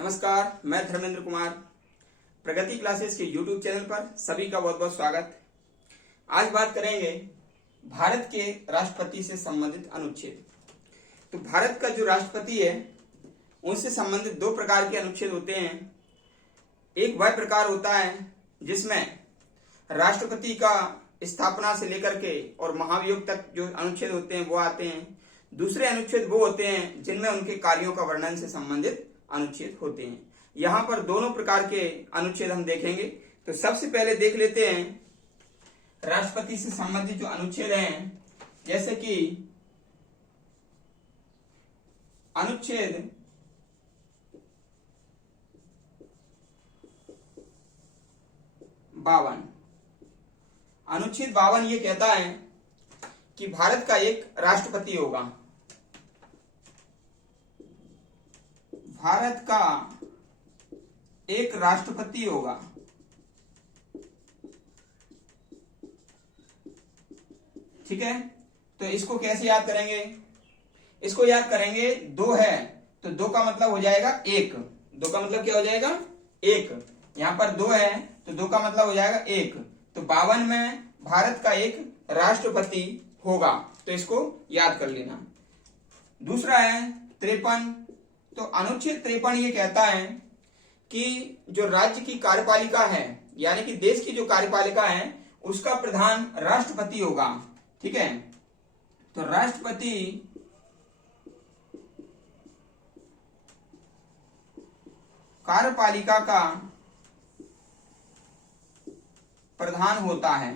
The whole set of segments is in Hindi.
नमस्कार, मैं धर्मेंद्र कुमार। प्रगति क्लासेस के YouTube चैनल पर सभी का बहुत बहुत स्वागत। आज बात करेंगे भारत के राष्ट्रपति से संबंधित अनुच्छेद। तो भारत का जो राष्ट्रपति है उनसे संबंधित दो प्रकार के अनुच्छेद होते हैं। एक वह प्रकार होता है जिसमें राष्ट्रपति का स्थापना से लेकर के और महाभियोग तक जो अनुच्छेद होते हैं वो आते हैं। दूसरे अनुच्छेद वो होते हैं जिनमें उनके कार्यों का वर्णन से संबंधित अनुच्छेद होते हैं। यहाँ पर दोनों प्रकार के अनुच्छेद हम देखेंगे। तो सबसे पहले देख लेते हैं राष्ट्रपति से संबंधित जो अनुच्छेद हैं, जैसे कि अनुच्छेद 52। अनुच्छेद 52 ये कहता है कि भारत का एक राष्ट्रपति होगा। भारत का एक राष्ट्रपति होगा। ठीक है, तो इसको कैसे याद करेंगे? इसको याद करेंगे, दो है तो दो का मतलब हो जाएगा एक। दो का मतलब क्या हो जाएगा? एक। यहां पर दो है तो दो का मतलब हो जाएगा एक। तो 52 में भारत का एक राष्ट्रपति होगा, तो इसको याद कर लेना। दूसरा है 53। तो अनुच्छेद 53 ये कहता है कि जो राज्य की कार्यपालिका है, यानी कि देश की जो कार्यपालिका है, उसका प्रधान राष्ट्रपति होगा। ठीक है, तो राष्ट्रपति कार्यपालिका का प्रधान होता है।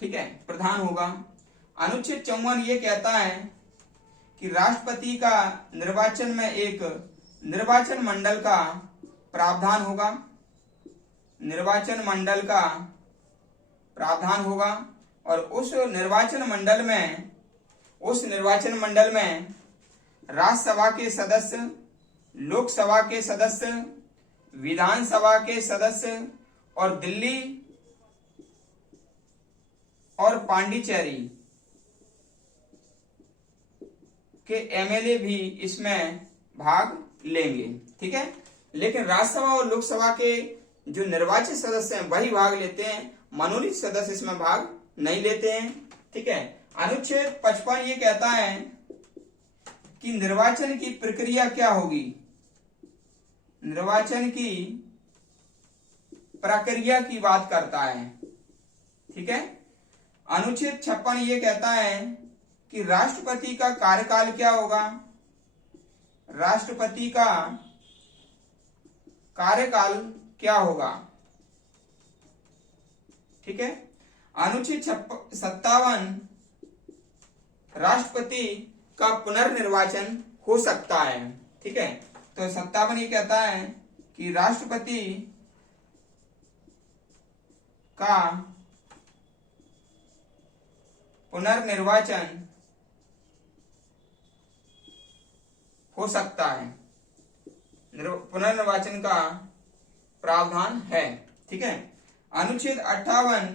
ठीक है, प्रधान होगा। अनुच्छेद 54 ये कहता है कि राष्ट्रपति का निर्वाचन में एक निर्वाचन मंडल का प्रावधान होगा। निर्वाचन मंडल का प्रावधान होगा और उस निर्वाचन मंडल में राज्यसभा के सदस्य, लोकसभा के सदस्य, विधानसभा के सदस्य और दिल्ली और पांडिचेरी के एमएलए भी इसमें भाग लेंगे। ठीक है, लेकिन राज्यसभा और लोकसभा के जो निर्वाचित सदस्य हैं वही भाग लेते हैं, मनोनीत सदस्य इसमें भाग नहीं लेते हैं। ठीक है, अनुच्छेद 55 ये कहता है कि निर्वाचन की प्रक्रिया क्या होगी। निर्वाचन की प्रक्रिया की बात करता है। ठीक है, अनुच्छेद 56 ये कहता है कि राष्ट्रपति का कार्यकाल क्या होगा। राष्ट्रपति का कार्यकाल क्या होगा। ठीक है, अनुच्छेद 57 राष्ट्रपति का पुनर्निर्वाचन हो सकता है। ठीक है, तो 57 ये कहता है कि राष्ट्रपति का पुनर्निर्वाचन हो सकता है, पुनर्निर्वाचन का प्रावधान है। ठीक है, अनुच्छेद 58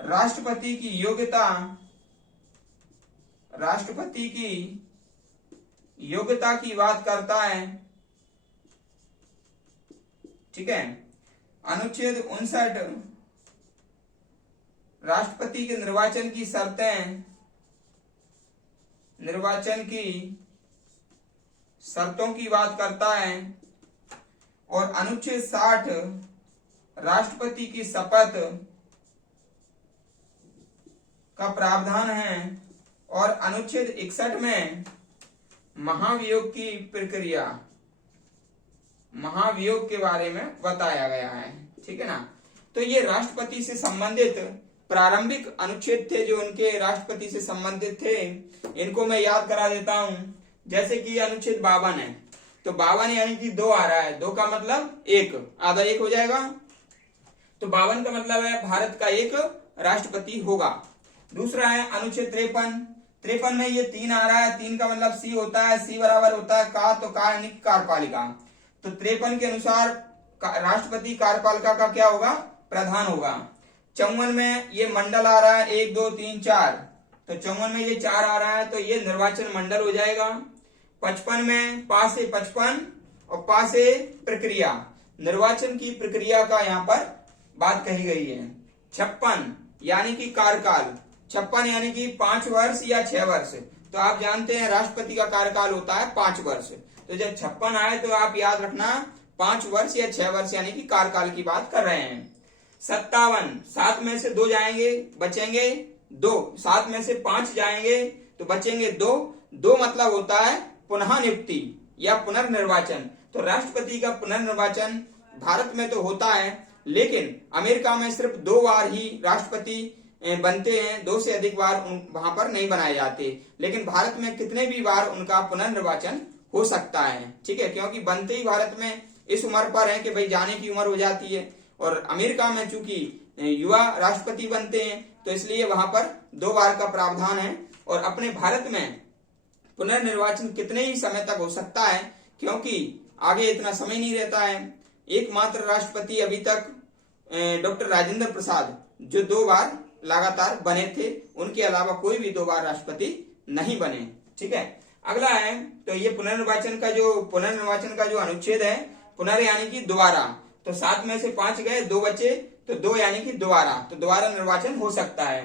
राष्ट्रपति की योग्यता की बात करता है। ठीक है, अनुच्छेद 59 राष्ट्रपति के निर्वाचन की शर्तें, निर्वाचन की शर्तों की बात करता है। और अनुच्छेद 60 राष्ट्रपति की शपथ का प्रावधान है। और अनुच्छेद 61 में महाभियोग की प्रक्रिया, महाभियोग के बारे में बताया गया है। ठीक है ना, तो ये राष्ट्रपति से संबंधित प्रारंभिक अनुच्छेद थे जो उनके राष्ट्रपति से संबंधित थे। इनको मैं याद करा देता हूं। जैसे कि अनुच्छेद 52 है, तो 52 यानी कि दो आ रहा है, दो का मतलब एक, आधा एक हो जाएगा। तो 52 का मतलब है भारत का एक राष्ट्रपति होगा। दूसरा है अनुच्छेद 53 में ये 3 आ रहा है, 3 का मतलब सी होता है, सी बराबर होता है का, तो का यानी कार्यपालिका। तो 53 के अनुसार राष्ट्रपति कार्यपालिका का क्या होगा? प्रधान होगा। 54 में ये मंडल आ रहा है 1 2 3 4, तो 54 में ये 4 आ रहा है तो ये निर्वाचन मंडल हो जाएगा। 55 में पा से 55 और पा से प्रक्रिया, निर्वाचन की प्रक्रिया का यहाँ पर बात कही गई है। 56 यानी कि कार्यकाल, 56 यानी कि 5 वर्ष या 6 वर्ष। तो आप जानते हैं राष्ट्रपति का कार्यकाल होता है 5 वर्ष। तो जब 56 आए तो आप याद रखना 5 वर्ष या 6 वर्ष यानी कि कार्यकाल की बात कर रहे हैं। 57, 7 में से 2 जाएंगे, बचेंगे 2, 7 में से 5 जाएंगे तो बचेंगे 2, 2 मतलब होता है पुनः नियुक्ति या पुनर्निर्वाचन। तो राष्ट्रपति का पुनर्निर्वाचन भारत में तो होता है, लेकिन अमेरिका में सिर्फ 2 बार ही राष्ट्रपति बनते हैं, 2 से अधिक बार वहां पर नहीं बनाए जाते। लेकिन भारत में कितने भी बार उनका पुनर्निर्वाचन हो सकता है, ठीक है, क्योंकि बनते ही भारत में इस उम्र पर है कि भाई जाने की उम्र हो जाती है। और अमेरिका में चूंकि युवा राष्ट्रपति बनते हैं तो इसलिए वहां पर 2 बार का प्रावधान है। और अपने भारत में पुनर्निर्वाचन कितने ही समय तक हो सकता है, क्योंकि आगे इतना समय नहीं रहता है। एकमात्र राष्ट्रपति अभी तक डॉक्टर राजेंद्र प्रसाद जो 2 बार लगातार बने थे, उनके अलावा कोई भी 2 बार राष्ट्रपति नहीं बने, ठीक है। अगला है तो ये पुनर्निर्वाचन का जो अनुच्छेद है, पुनर् यानी कि दोबारा। तो 7 में से 5 गए, 2 बचे, तो 2 यानी कि दोबारा, तो दोबारा निर्वाचन हो सकता है।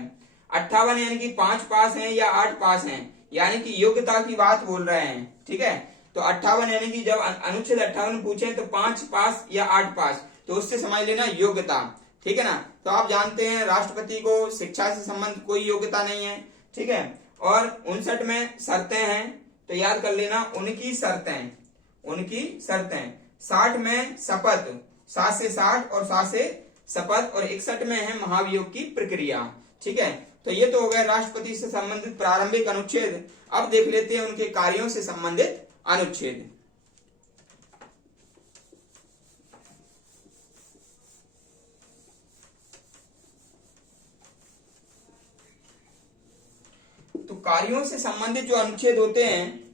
58 यानी कि 5 पास हैं या 8 पास हैं, यानी कि योग्यता की बात बोल रहे हैं, ठीक है। तो 58 यानी कि जब अनुच्छेद 58 पूछे तो 5 पास या 8 पास, तो उससे समझ लेना योग्यता, ठीक है ना। तो आप जानते हैं राष्ट्रपति को शिक्षा से संबंधित कोई योग्यता नहीं है, ठीक है। और 59 में शर्तें हैं, तो याद कर लेना उनकी शर्तें। 60 में शपथ, 7 से 60 और 7 से शपथ, और 61 में है महाभियोग की प्रक्रिया, ठीक है। तो ये तो हो गए राष्ट्रपति से संबंधित प्रारंभिक अनुच्छेद। अब देख लेते हैं उनके कार्यों से संबंधित अनुच्छेद। तो कार्यों से संबंधित जो अनुच्छेद होते हैं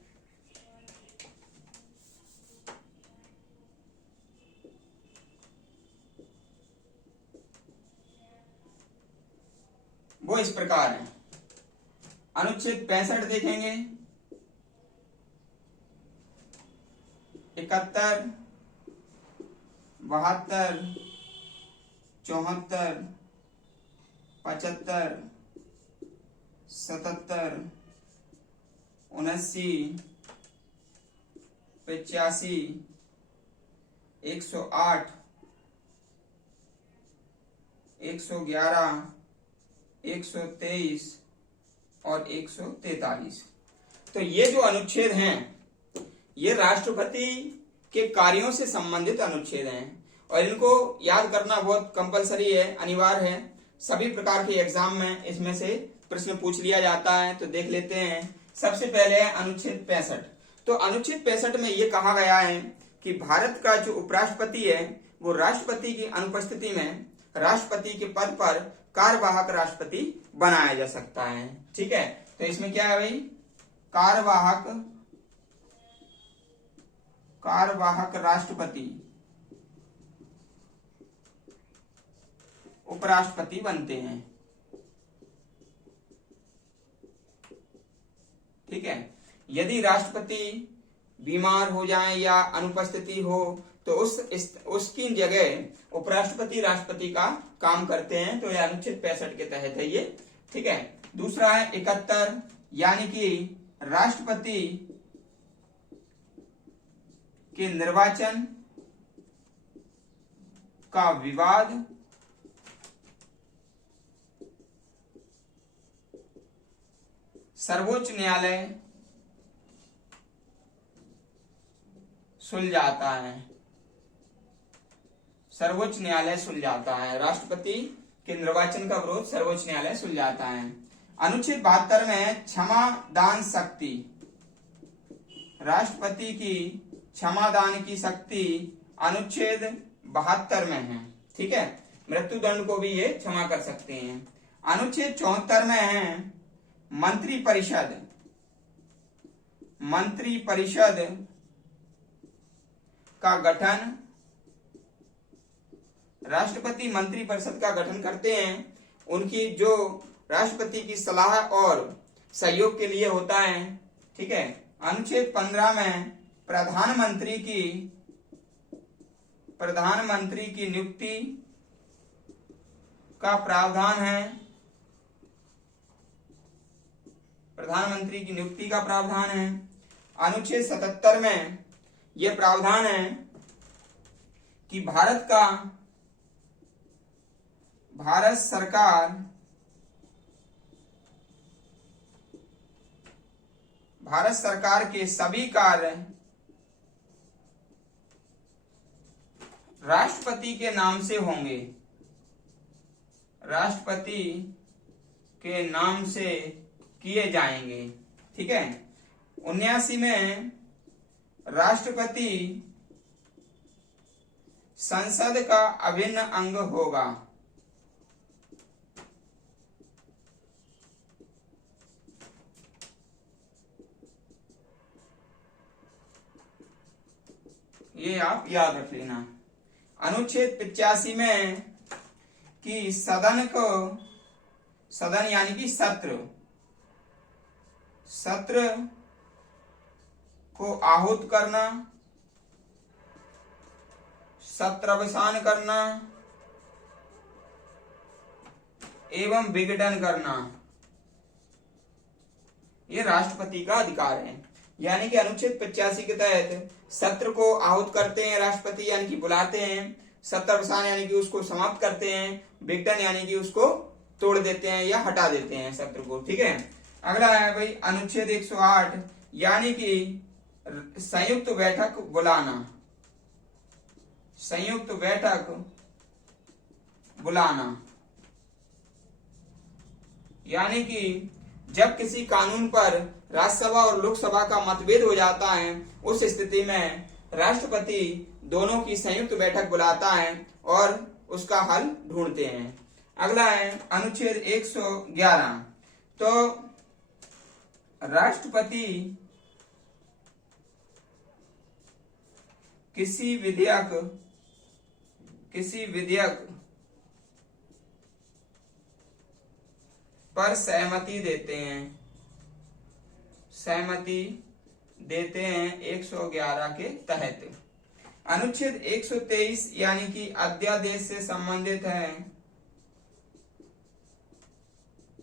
वो इस प्रकार है। अनुच्छेद 65 देखेंगे, 71, 72, 74, 75, 77, 79, 85, 108, 111, 123 और 143। तो ये जो अनुच्छेद हैं ये राष्ट्रपति के कार्यों से संबंधित अनुच्छेद हैं, और इनको याद करना बहुत कंपलसरी है, अनिवार्य है। सभी प्रकार के एग्जाम में इसमें से प्रश्न पूछ लिया जाता है। तो देख लेते हैं। सबसे पहले है अनुच्छेद 65। तो अनुच्छेद 65 में ये कहा गया है कि भारत का जो उपराष्ट्रपति है वो राष्ट्रपति की अनुपस्थिति में राष्ट्रपति के पद पर कार्यवाहक राष्ट्रपति बनाया जा सकता है, ठीक है। तो इसमें क्या है भाई, कार्यवाहक राष्ट्रपति उपराष्ट्रपति बनते हैं, ठीक है। यदि राष्ट्रपति बीमार हो जाए या अनुपस्थिति हो तो उसकी जगह उपराष्ट्रपति राष्ट्रपति का काम करते हैं। तो यह अनुच्छेद 65 के तहत है ये, ठीक है। दूसरा है 71, यानी कि राष्ट्रपति के निर्वाचन का विवाद सर्वोच्च न्यायालय सुलझाता है। सर्वोच्च न्यायालय सुलझाता है, राष्ट्रपति के निर्वाचन का विरोध सर्वोच्च न्यायालय सुलझाता है। अनुच्छेद 72 में है क्षमा दान शक्ति। राष्ट्रपति की क्षमा दान की शक्ति अनुच्छेद 72 में है, ठीक है। मृत्यु दंड को भी ये क्षमा कर सकते हैं। अनुच्छेद 74 में है मंत्री परिषद का गठन। राष्ट्रपति मंत्री परिषद का गठन करते हैं, उनकी जो राष्ट्रपति की सलाह और सहयोग के लिए होता है, ठीक है। अनुच्छेद 15 में प्रधानमंत्री की नियुक्ति का प्रावधान है। प्रधानमंत्री की नियुक्ति का प्रावधान है। अनुच्छेद 77 में यह प्रावधान है कि भारत सरकार के सभी कार्य राष्ट्रपति के नाम से होंगे। राष्ट्रपति के नाम से किए जाएंगे। ठीक है। 79 में राष्ट्रपति संसद का अभिन्न अंग होगा। ये आप याद रख लेना। अनुच्छेद 85 में कि सदन यानी कि सत्र को आहूत करना, सत्रावसान करना एवं विघटन करना ये राष्ट्रपति का अधिकार है। यानी कि अनुच्छेद 85 के तहत सत्र को आहूत करते हैं राष्ट्रपति, यानी कि बुलाते हैं। सत्रावसान यानी कि उसको समाप्त करते हैं। विघटन यानी कि उसको तोड़ देते हैं या हटा देते हैं सत्र को। ठीक है। अगला है भाई अनुच्छेद 108 यानी कि संयुक्त बैठक बुलाना। संयुक्त बैठक बुलाना यानी कि जब किसी कानून पर राज्यसभा और लोकसभा का मतभेद हो जाता है, उस स्थिति में राष्ट्रपति दोनों की संयुक्त बैठक बुलाता है और उसका हल ढूंढते हैं। अगला है अनुच्छेद 111। तो राष्ट्रपति किसी विधेयक पर सहमति देते हैं 111 के तहत। अनुच्छेद 123 यानी कि अध्यादेश से संबंधित है।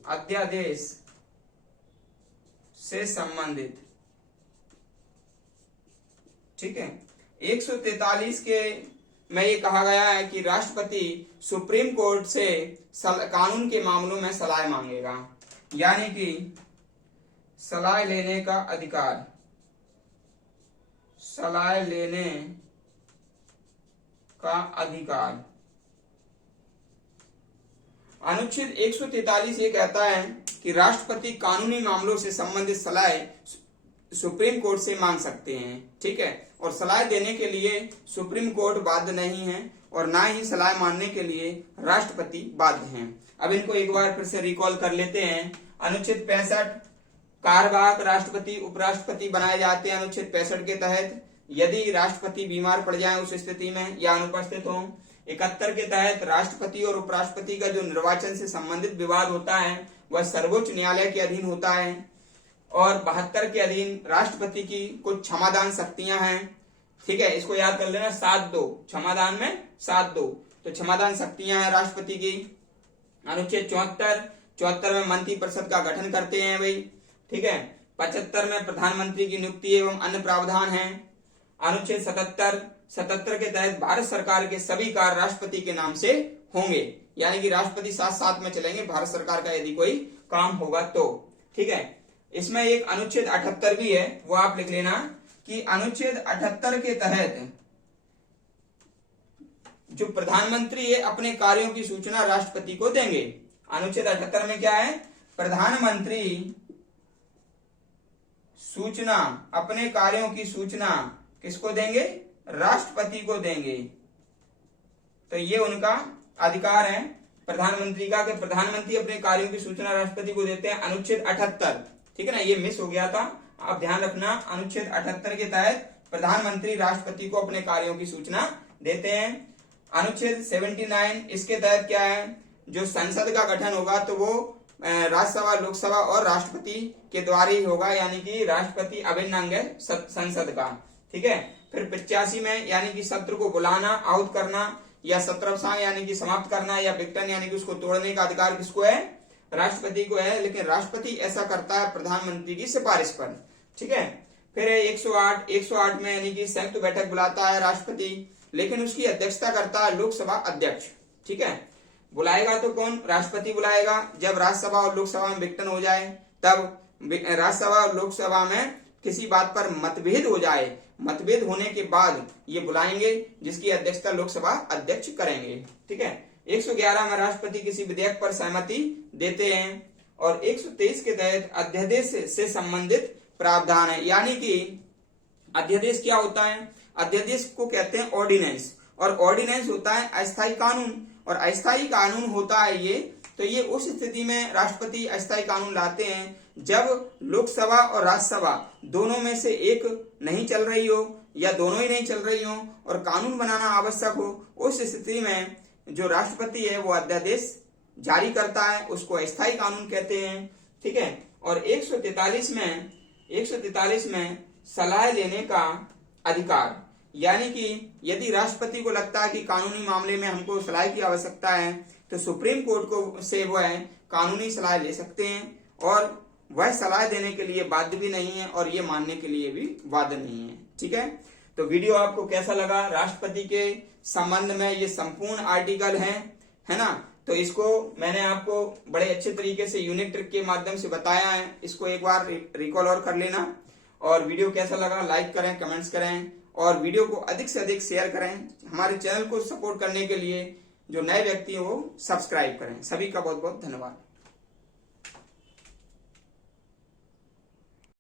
अध्यादेश से संबंधित। ठीक है। 143 के में ये कहा गया है कि राष्ट्रपति सुप्रीम कोर्ट से कानून के मामलों में सलाह मांगेगा, यानी कि सलाह लेने का अधिकार। सलाह लेने का अधिकार। अनुच्छेद 143 ये कहता है कि राष्ट्रपति कानूनी मामलों से संबंधित सलाह सुप्रीम कोर्ट से मांग सकते हैं। ठीक है। और सलाह देने के लिए सुप्रीम कोर्ट बाध्य नहीं है और ना ही सलाह मानने के लिए राष्ट्रपति बाध्य हैं। अब इनको एक बार फिर से रिकॉल कर लेते हैं। अनुच्छेद 65 कार्यवाहक राष्ट्रपति उपराष्ट्रपति बनाए जाते हैं अनुच्छेद 65 के तहत, यदि राष्ट्रपति बीमार पड़ जाए उस स्थिति में या अनुपस्थित हो। 71 के तहत राष्ट्रपति और उपराष्ट्रपति का जो निर्वाचन से संबंधित विवाद होता है वह सर्वोच्च न्यायालय के अधीन होता है। और 72 के अधीन राष्ट्रपति की कुछ क्षमादान शक्तियां हैं। ठीक है। इसको याद कर लेना। 7-2 क्षमादान में 7-2 तो क्षमादान शक्तियां हैं राष्ट्रपति की। अनुच्छेद 74 में मंत्रिपरिषद का गठन करते हैं भाई। ठीक है। 75 में प्रधानमंत्री की नियुक्ति एवं अन्य प्रावधान है। अनुच्छेद 77 के तहत भारत सरकार के सभी कार्य राष्ट्रपति के नाम से होंगे, यानी कि राष्ट्रपति साथ साथ में चलेंगे भारत सरकार का यदि कोई काम होगा तो। ठीक है। इसमें एक अनुच्छेद 78 भी है, वो आप लिख लेना कि अनुच्छेद 78 के तहत जो प्रधानमंत्री है अपने कार्यों की सूचना राष्ट्रपति को देंगे। अनुच्छेद 78 में क्या है? प्रधानमंत्री सूचना, अपने कार्यों की सूचना किसको देंगे? राष्ट्रपति को देंगे। तो ये उनका अधिकार है प्रधानमंत्री का कि प्रधानमंत्री अपने कार्यों की सूचना राष्ट्रपति को देते हैं। अनुच्छेद 78, ठीक है ना, ये मिस हो गया था, आप ध्यान रखना। अनुच्छेद 78 के तहत प्रधानमंत्री राष्ट्रपति को अपने कार्यों की सूचना देते हैं। अनुच्छेद 79 इसके तहत क्या है? जो संसद का गठन होगा तो वो राज्यसभा, लोकसभा और राष्ट्रपति के द्वारा ही होगा, यानी कि राष्ट्रपति अभिन्न अंग है संसद का। ठीक है। फिर 85 में यानी कि सत्र को बुलाना, आउट करना या सत्रावसान यानी कि समाप्त करना या विघटन यानी कि उसको तोड़ने का अधिकार किसको है? राष्ट्रपति को है, लेकिन राष्ट्रपति ऐसा करता है प्रधानमंत्री की सिफारिश पर। ठीक है। फिर 108 में यानी कि संयुक्त बैठक बुलाता है राष्ट्रपति, लेकिन उसकी अध्यक्षता करता है लोकसभा अध्यक्ष। ठीक है। बुलाएगा तो कौन? राष्ट्रपति बुलाएगा। जब राज्यसभा और लोकसभा में विघटन हो जाए, तब राज्यसभा और लोकसभा में किसी बात पर मतभेद हो जाए, मतभेद होने के बाद ये बुलाएंगे, जिसकी अध्यक्षता लोकसभा अध्यक्ष करेंगे। ठीक है। 111 में राष्ट्रपति किसी विधेयक पर सहमति देते हैं और 123 के तहत अध्यादेश से संबंधित प्रावधान है। यानी कि अध्यादेश क्या होता है? अध्यादेश को कहते हैं ऑर्डिनेंस, और ऑर्डिनेंस होता है अस्थायी कानून, और अस्थायी कानून होता है ये। तो ये उस स्थिति में राष्ट्रपति अस्थायी कानून लाते हैं जब लोकसभा और राज्यसभा दोनों में से एक नहीं चल रही हो या दोनों ही नहीं चल रही हो और कानून बनाना आवश्यक हो। उस स्थिति में जो राष्ट्रपति है वो अध्यादेश जारी करता है, उसको अस्थायी कानून कहते हैं। ठीक है। और 143 में सलाह लेने का अधिकार, यानी कि यदि राष्ट्रपति को लगता है कि कानूनी मामले में हमको सलाह की आवश्यकता है, तो सुप्रीम कोर्ट को से वह कानूनी सलाह ले सकते हैं, और वह सलाह देने के लिए बाध्य भी नहीं है और ये मानने के लिए भी बाध्य नहीं है। ठीक है। तो वीडियो आपको कैसा लगा? राष्ट्रपति के संबंध में ये संपूर्ण आर्टिकल है ना। तो इसको मैंने आपको बड़े अच्छे तरीके से यूनिक ट्रिक के माध्यम से बताया है, इसको एक बार रिकॉल और कर लेना। और वीडियो कैसा लगा लाइक करें, कमेंट्स करें और वीडियो को अधिक से अधिक शेयर करें। हमारे चैनल को सपोर्ट करने के लिए जो नए व्यक्ति हैं वो सब्सक्राइब करें। सभी का बहुत बहुत धन्यवाद।